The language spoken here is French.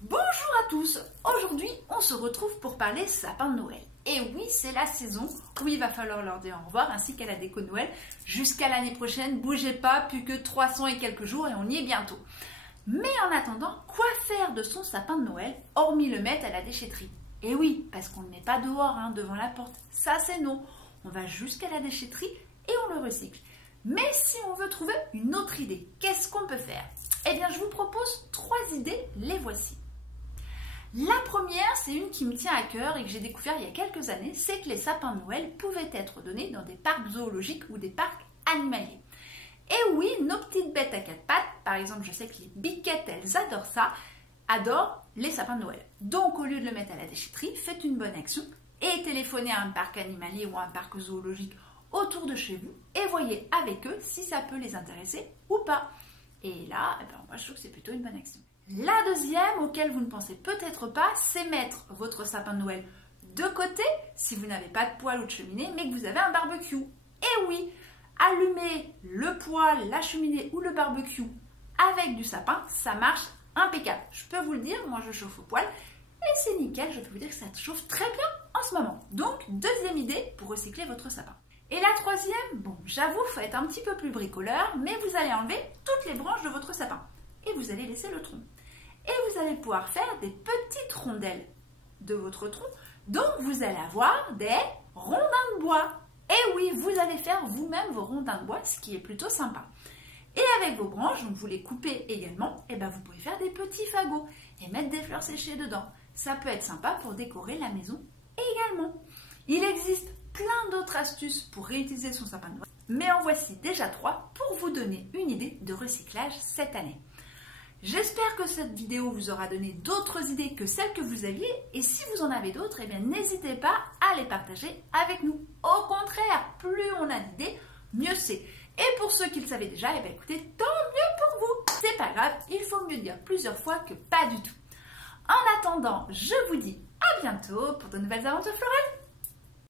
Bonjour à tous. Aujourd'hui, on se retrouve pour parler sapin de Noël. Et oui, c'est la saison où il va falloir leur dire au revoir ainsi qu'à la déco de Noël. Jusqu'à l'année prochaine, bougez pas, plus que 300 et quelques jours et on y est bientôt. Mais en attendant, quoi faire de son sapin de Noël, hormis le mettre à la déchetterie? Et oui, parce qu'on ne le met pas dehors, devant la porte. Ça, c'est non. On va jusqu'à la déchetterie et on le recycle. Mais si on veut trouver une autre idée, qu'est-ce qu'on peut faire? Eh bien, je vous propose 3 idées, les voici. La première, c'est une qui me tient à cœur et que j'ai découvert il y a quelques années, c'est que les sapins de Noël pouvaient être donnés dans des parcs zoologiques ou des parcs animaliers. Et oui, nos petites bêtes à 4 pattes, par exemple, je sais que les biquettes, elles adorent ça, adorent les sapins de Noël. Donc, au lieu de le mettre à la déchetterie, faites une bonne action et téléphonez à un parc animalier ou à un parc zoologique autour de chez vous et voyez avec eux si ça peut les intéresser ou pas. Et là, moi je trouve que c'est plutôt une bonne action. La deuxième, auquel vous ne pensez peut-être pas, c'est mettre votre sapin de Noël de côté si vous n'avez pas de poêle ou de cheminée, mais que vous avez un barbecue. Et oui, allumer le poêle, la cheminée ou le barbecue avec du sapin, ça marche impeccable. Je peux vous le dire, moi je chauffe au poêle et c'est nickel, je peux vous dire que ça chauffe très bien en ce moment. Donc, deuxième idée pour recycler votre sapin. Et la troisième, j'avoue, il faut être un petit peu plus bricoleur, mais vous allez enlever toutes les branches de votre sapin et vous allez laisser le tronc. Et vous allez pouvoir faire des petites rondelles de votre tronc, donc vous allez avoir des rondins de bois. Et oui, vous allez faire vous-même vos rondins de bois, ce qui est plutôt sympa. Et avec vos branches, donc vous les coupez également, et vous pouvez faire des petits fagots et mettre des fleurs séchées dedans. Ça peut être sympa pour décorer la maison également. Il existe plein d'autres astuces pour réutiliser son sapin de Noël, mais en voici déjà 3 pour vous donner une idée de recyclage cette année. J'espère que cette vidéo vous aura donné d'autres idées que celles que vous aviez, et si vous en avez d'autres, n'hésitez pas à les partager avec nous. Au contraire, plus on a d'idées, mieux c'est. Et pour ceux qui le savaient déjà, écoutez, tant mieux pour vous. C'est pas grave, il faut mieux dire plusieurs fois que pas du tout. En attendant, je vous dis à bientôt pour de nouvelles aventures florales.